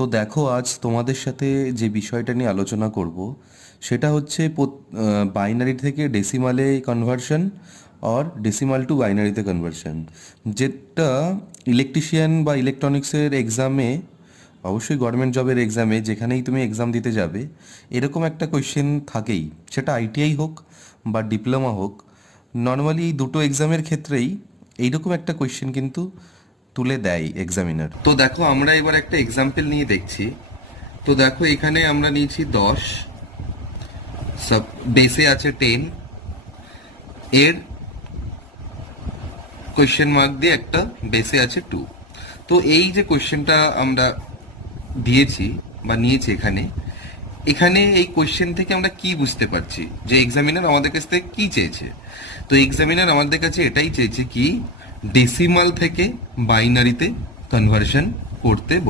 তো দেখো, আজ তোমাদের সাথে যে বিষয়টা নিয়ে আলোচনা করব সেটা হচ্ছে বাইনারি থেকে ডেসিমালে কনভার্সন আর ডেসিমাল টু বাইনারিতে কনভার্সন, যেটা ইলেকট্রিশিয়ান বা ইলেকট্রনিক্সের এক্সামে, অবশ্যই গভর্নমেন্ট জবের এক্সামে যেখানেই তুমি এক্সাম দিতে যাবে এরকম একটা কোয়েশ্চেন থাকেই, সেটা আইটিআই হোক বা ডিপ্লোমা হোক। নর্মালি এই দুটো এক্সামের ক্ষেত্রেই এইরকম একটা কোয়েশ্চেন কিন্তু তুলে দেয় এক্সামিনার। তো দেখো, আমরা এবার একটা এক্সাম্পল নিয়ে দেখছি। তো দেখো, এখানে আমরা নিয়েছি 10, সব বেসে আছে 10, এর কোয়েশ্চেন মার্ক দিয়ে একটা বেসে আছে 2। তো এই যে কোয়েশ্চেনটা আমরা দিয়েছি বা নিয়েছি এখানে, এখানে এই কোয়েশ্চেন থেকে আমরা কি বুঝতে পারছি যে এক্সামিনার আমাদের কাছ থেকে কি চেয়েছে। তো এক্সামিনার আমাদের কাছে এটাই চেয়েছে কি ডেসিমাল থেকে বাইনারিতে কনভার্সন করতে